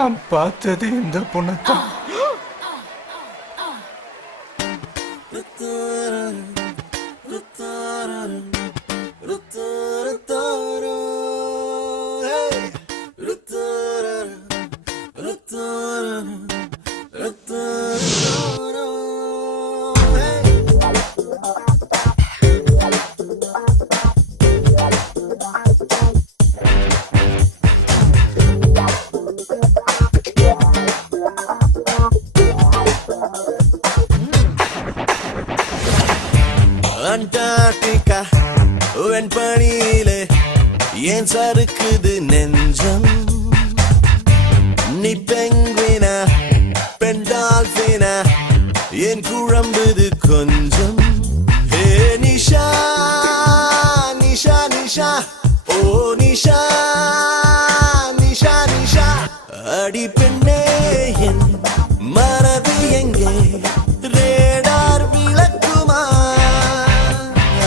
நான் பார்த்தது இந்த பொண்ணத்தான். அண்டார்டிகா வெண்பனியிலே ஏன் சறுக்குது நெஞ்சம்? நீ பெங்குவினா பெண் டால்பினா ஏன் குழம்புது கொஞ்சம்? ஹே நிஷா நிஷா நிஷா ஓ நிஷா நிஷா நிஷா அடி பெண்ணே என் மனது எங்கே ரேடார் விளக்குமா?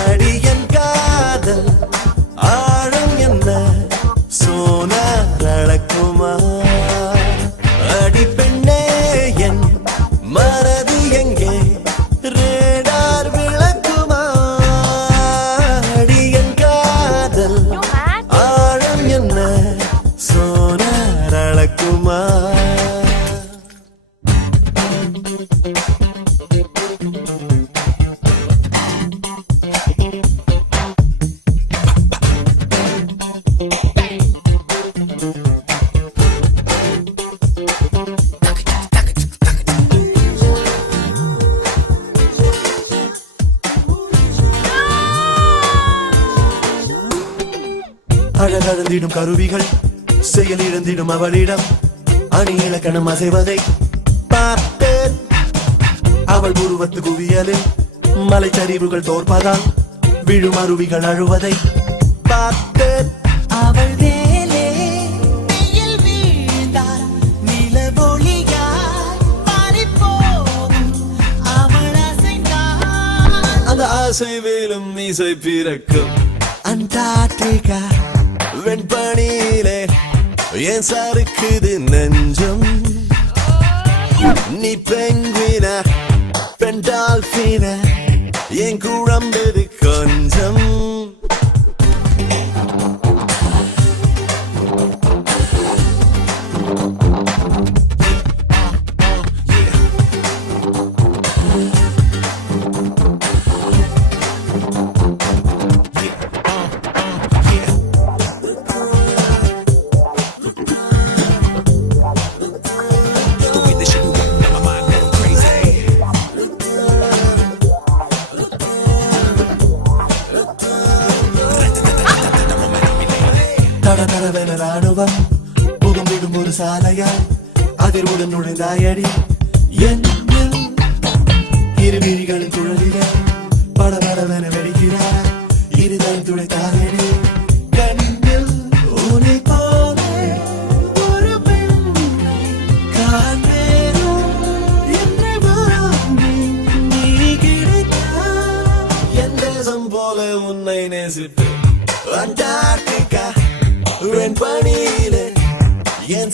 அடியன் காதல் ஆழம் என்ன சோனார் அளக்குமா? அடி பெண்ணே என் மனது எங்கே ரேடார் விளக்குமா? அடியன் காதல் ஆழம் என்ன சோனார் அளக்குமா? அழகழந்திடும் கருவிகள் செயல் இழந்திடும் அவளிடம் அணி இலக்கணம் அசைவதை பார்த்தேன். அவள் உருவத்து குவியலில் மலைச்சரிவுகள் தோற்பதால் விழும் அருவிகள் அழுவதை பார்த்தேன். அவள் மேலே வெயில் வீழ்ந்தால் நிலவொளியாய் மாறிப்போகும். அவள் அசைந்தால் அந்த ஆசை வேலும் மீசை பிறக்கும். அண்டார்டிகா வெண்பனியிலே ஏன் சறுக்குது நெஞ்சம்? நீ பெங்குவினா பெண் டால்பினா ஏன் குழம்புது கொஞ்சம்? தடதடவென ராணுவம் முகம் விடும் ஒரு சாலையாய் அதிர்வுடன் நுழைந்தாயடி என் இரு விழிகளின் குழலில படபடவென வெடிக்கிறார் இருதயம் துடைத்தாயடி கண்ணில் உன்னை போல ஒரு பெண்ணை காண்பேனும் என்று விரும்பி நீ கிடைத்தாய். என் தேசம் போல உன்னை நேசிப்பேன். அண்டார்டிகா வெண்பனியிலே ஏன்